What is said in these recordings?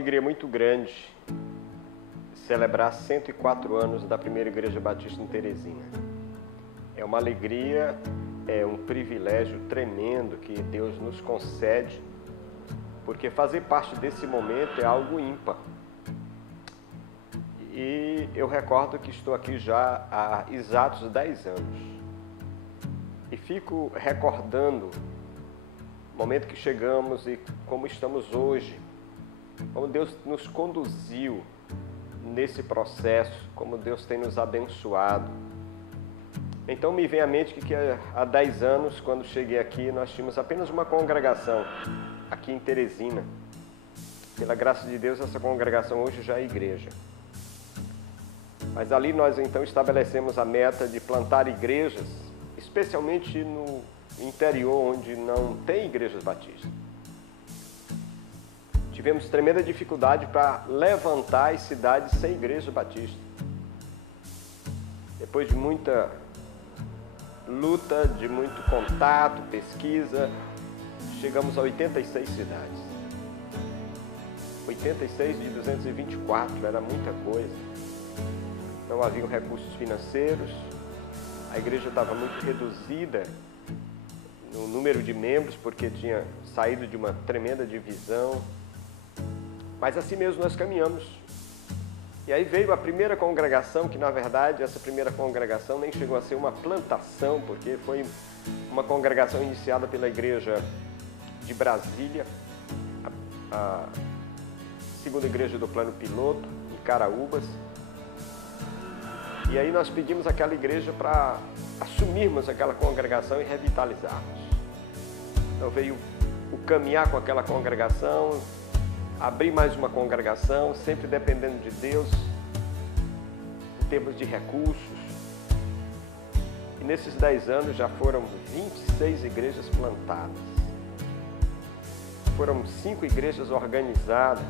Alegria muito grande celebrar 104 anos da primeira Igreja Batista em Teresina. É uma alegria, é um privilégio tremendo que Deus nos concede, porque fazer parte desse momento é algo ímpar. E eu recordo que estou aqui já há exatos 10 anos. E fico recordando o momento que chegamos e como estamos hoje. Como Deus nos conduziu nesse processo, como Deus tem nos abençoado. Então me vem à mente que há 10 anos, quando cheguei aqui, nós tínhamos apenas uma congregação aqui em Teresina. Pela graça de Deus, essa congregação hoje já é igreja. Mas ali nós então estabelecemos a meta de plantar igrejas, especialmente no interior, onde não tem igrejas batistas. Tivemos tremenda dificuldade para levantar as cidades sem igreja batista. Depois de muita luta, de muito contato, pesquisa, chegamos a 86 cidades. 86 de 224, era muita coisa. Não haviam recursos financeiros, a igreja estava muito reduzida no número de membros, porque tinha saído de uma tremenda divisão. Mas assim mesmo nós caminhamos. E aí veio a primeira congregação, que na verdade essa primeira congregação nem chegou a ser uma plantação, porque foi uma congregação iniciada pela igreja de Brasília, a segunda igreja do Plano Piloto, em Caraúbas. E aí nós pedimos àquela igreja para assumirmos aquela congregação e revitalizarmos. Então veio o caminhar com aquela congregação, abrir mais uma congregação, sempre dependendo de Deus, em termos de recursos. E nesses 10 anos já foram 26 igrejas plantadas. Foram 5 igrejas organizadas.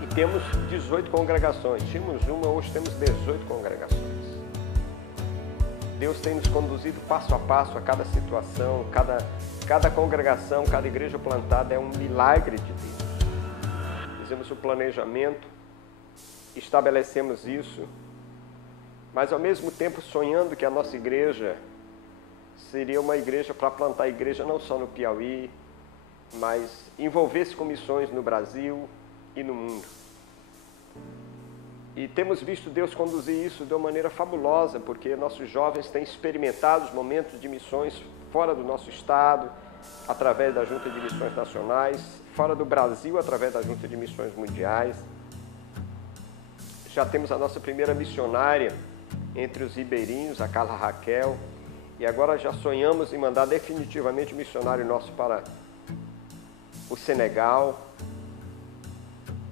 E temos 18 congregações. Tínhamos uma, hoje temos 18 congregações. Deus tem nos conduzido passo a passo a cada situação, cada congregação, cada igreja plantada é um milagre de Deus. Fizemos o planejamento, estabelecemos isso, mas ao mesmo tempo sonhando que a nossa igreja seria uma igreja para plantar a igreja não só no Piauí, mas envolver-se com missões no Brasil e no mundo. E temos visto Deus conduzir isso de uma maneira fabulosa, porque nossos jovens têm experimentado os momentos de missões fora do nosso estado, através da Junta de Missões Nacionais, fora do Brasil, através da Junta de Missões Mundiais. Já temos a nossa primeira missionária entre os ribeirinhos, a Carla Raquel, e agora já sonhamos em mandar definitivamente o missionário nosso para o Senegal.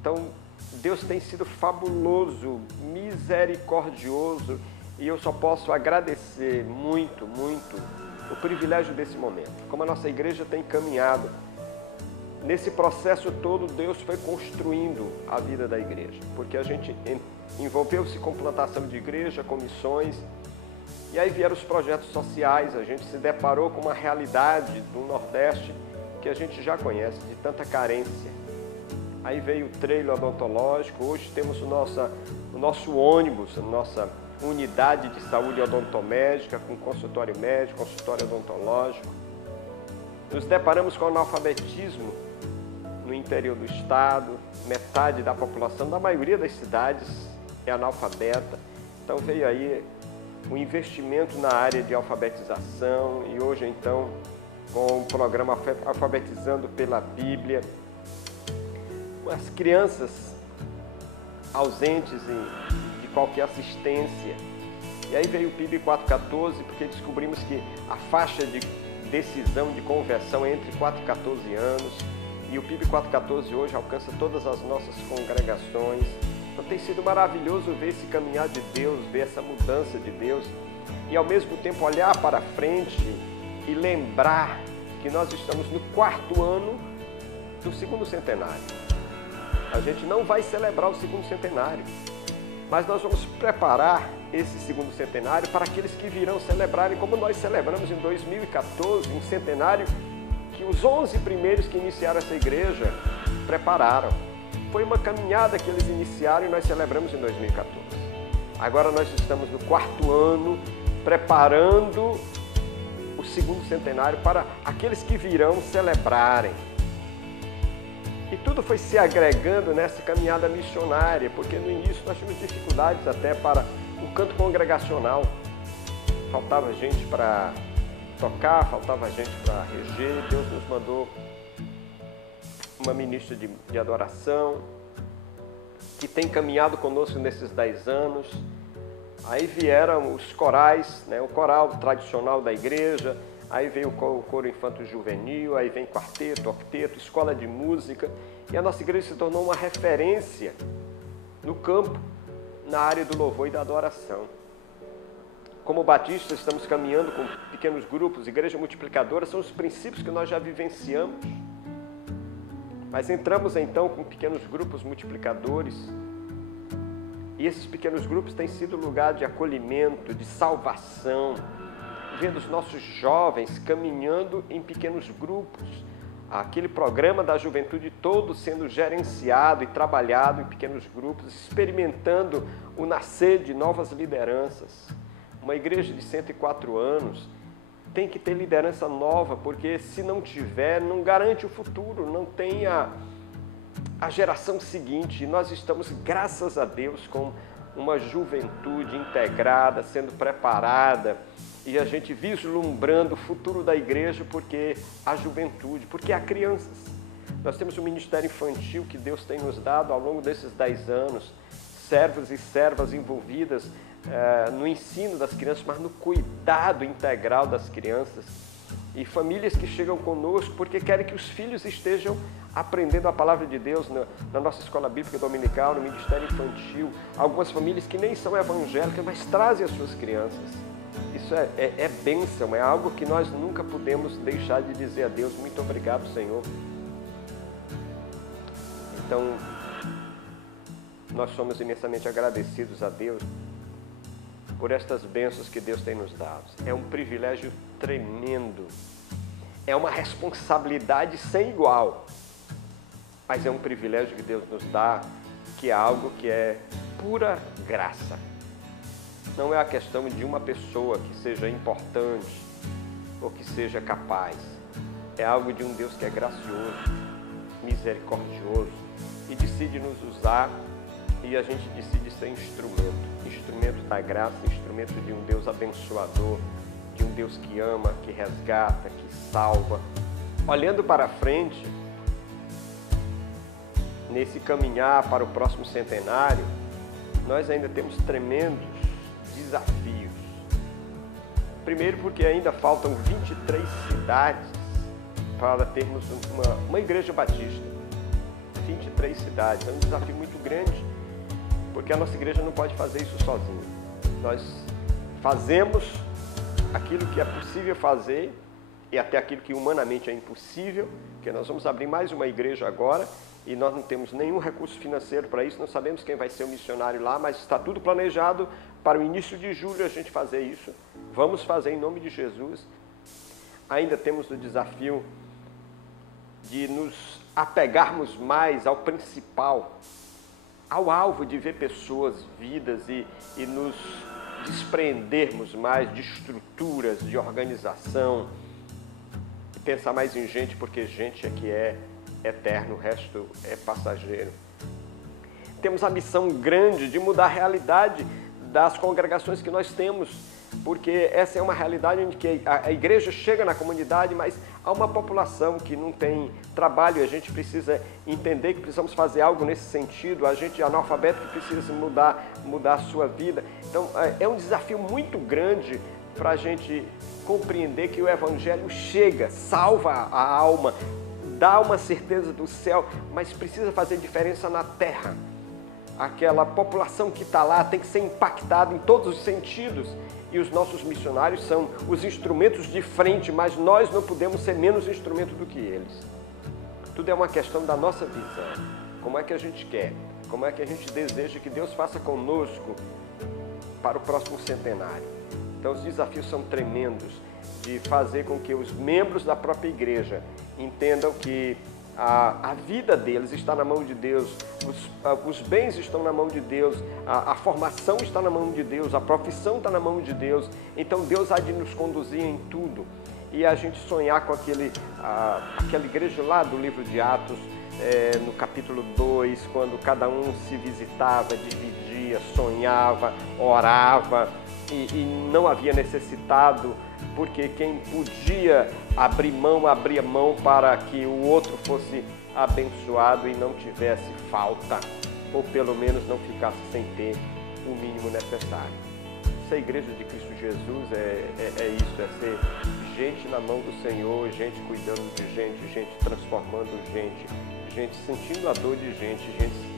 Então, Deus tem sido fabuloso, misericordioso, e eu só posso agradecer muito, muito o privilégio desse momento. Como a nossa igreja tem caminhado, nesse processo todo Deus foi construindo a vida da igreja, porque a gente envolveu-se com plantação de igreja, com missões, e aí vieram os projetos sociais, a gente se deparou com uma realidade do Nordeste que a gente já conhece, de tanta carência. Aí veio o trailer odontológico, hoje temos o nosso ônibus, a nossa unidade de saúde odontomédica, com consultório médico, consultório odontológico. Nos deparamos com o analfabetismo no interior do estado, metade da população, da maioria das cidades é analfabeta. Então veio aí o investimento na área de alfabetização e hoje então com o programa Alfabetizando pela Bíblia, as crianças ausentes de qualquer assistência. E aí veio o PIB 414, porque descobrimos que a faixa de decisão de conversão é entre 4 e 14 anos, e o PIB 414 hoje alcança todas as nossas congregações. Então tem sido maravilhoso ver esse caminhar de Deus, ver essa mudança de Deus, e ao mesmo tempo olhar para frente e lembrar que nós estamos no 4º ano do 2º centenário. A gente não vai celebrar o 2º centenário, mas nós vamos preparar esse 2º centenário para aqueles que virão celebrarem, como nós celebramos em 2014, um centenário que os 11 primeiros que iniciaram essa igreja prepararam. foi uma caminhada que eles iniciaram e nós celebramos em 2014. Agora nós estamos no 4º ano, preparando o 2º centenário para aqueles que virão celebrarem. E tudo foi se agregando nessa caminhada missionária, porque no início nós tivemos dificuldades até para o canto congregacional. Faltava gente para tocar, faltava gente para reger. Deus nos mandou uma ministra de adoração, que tem caminhado conosco nesses 10 anos. Aí vieram os corais, né? O coral tradicional da igreja, aí veio o coro infanto-juvenil, aí vem quarteto, octeto, escola de música. E a nossa igreja se tornou uma referência no campo, na área do louvor e da adoração. Como batistas, estamos caminhando com pequenos grupos, igreja multiplicadora, são os princípios que nós já vivenciamos. Mas entramos então com pequenos grupos multiplicadores. E esses pequenos grupos têm sido lugar de acolhimento, de salvação, vendo os nossos jovens caminhando em pequenos grupos. Aquele programa da juventude todo sendo gerenciado e trabalhado em pequenos grupos, experimentando o nascer de novas lideranças. Uma igreja de 104 anos tem que ter liderança nova, porque se não tiver, não garante o futuro, não tem a geração seguinte. E nós estamos, graças a Deus, com uma juventude integrada, sendo preparada, e a gente vislumbrando o futuro da igreja, porque há juventude, porque há crianças. Nós temos um ministério infantil que Deus tem nos dado ao longo desses 10 anos, servos e servas envolvidas no ensino das crianças, mas no cuidado integral das crianças. E famílias que chegam conosco porque querem que os filhos estejam aprendendo a palavra de Deus na nossa escola bíblica dominical, no ministério infantil. Algumas famílias que nem são evangélicas, mas trazem as suas crianças. Isso é bênção, é algo que nós nunca podemos deixar de dizer a Deus: muito obrigado, Senhor. Então, nós somos imensamente agradecidos a Deus por estas bênçãos que Deus tem nos dado. É um privilégio tremendo, é uma responsabilidade sem igual, mas é um privilégio que Deus nos dá, que é algo que é pura graça. Não é a questão de uma pessoa que seja importante ou que seja capaz. É algo de um Deus que é gracioso, misericordioso e decide nos usar, e a gente decide ser instrumento da graça, instrumento de um Deus abençoador, de um Deus que ama, que resgata, que salva. Olhando para frente, nesse caminhar para o próximo centenário, nós ainda temos tremendos desafios. Primeiro, porque ainda faltam 23 cidades para termos uma igreja batista. 23 cidades, é um desafio muito grande, porque a nossa igreja não pode fazer isso sozinha. Nós fazemos aquilo que é possível fazer e até aquilo que humanamente é impossível, porque nós vamos abrir mais uma igreja agora e nós não temos nenhum recurso financeiro para isso, não sabemos quem vai ser o missionário lá, mas está tudo planejado para o início de julho a gente fazer isso. Vamos fazer em nome de Jesus. Ainda temos o desafio de nos apegarmos mais ao principal, ao alvo de ver pessoas, vidas e nos desprendermos mais de estruturas, de organização, e pensar mais em gente, porque gente é que é eterno, o resto é passageiro. Temos a missão grande de mudar a realidade das congregações que nós temos, porque essa é uma realidade onde que a igreja chega na comunidade, mas há uma população que não tem trabalho, e a gente precisa entender que precisamos fazer algo nesse sentido, a gente analfabeto que precisa mudar a sua vida. Então é um desafio muito grande para a gente compreender que o Evangelho chega, salva a alma, dá uma certeza do céu, mas precisa fazer diferença na terra. Aquela população que está lá tem que ser impactada em todos os sentidos, e os nossos missionários são os instrumentos de frente, mas nós não podemos ser menos instrumento do que eles. Tudo é uma questão da nossa visão. Como é que a gente quer? Como é que a gente deseja que Deus faça conosco para o próximo centenário? Então os desafios são tremendos, de fazer com que os membros da própria igreja entendam que A vida deles está na mão de Deus, os bens estão na mão de Deus, a formação está na mão de Deus, a profissão está na mão de Deus. Então Deus há de nos conduzir em tudo. E a gente sonhar com aquela igreja lá do livro de Atos, no capítulo 2, quando cada um se visitava, dividia, sonhava, orava e não havia necessitado, porque quem podia abrir mão, abria mão para que o outro fosse abençoado e não tivesse falta, ou pelo menos não ficasse sem ter o mínimo necessário. Ser igreja de Cristo Jesus é isso, é ser gente na mão do Senhor, gente cuidando de gente transformando gente sentindo a dor de gente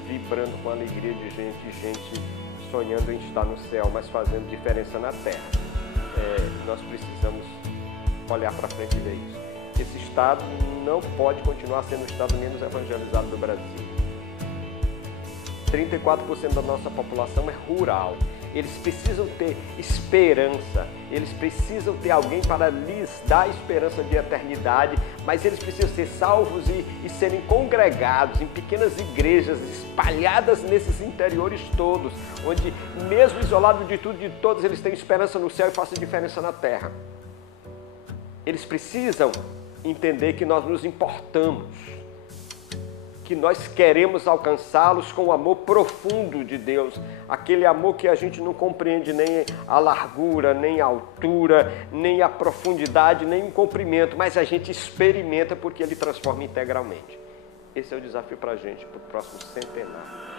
vibrando com a alegria de gente sonhando em estar no céu, mas fazendo diferença na terra. Nós precisamos olhar para frente e ver isso. Esse estado não pode continuar sendo o estado menos evangelizado do Brasil. 34% da nossa população é rural. Eles precisam ter esperança, eles precisam ter alguém para lhes dar esperança de eternidade, mas eles precisam ser salvos e serem congregados em pequenas igrejas espalhadas nesses interiores todos, onde mesmo isolados de tudo e de todos, eles têm esperança no céu e façam diferença na terra. Eles precisam entender que nós nos importamos, que nós queremos alcançá-los com o amor profundo de Deus, aquele amor que a gente não compreende nem a largura, nem a altura, nem a profundidade, nem o comprimento, mas a gente experimenta porque ele transforma integralmente. Esse é o desafio para a gente, para o próximo centenário.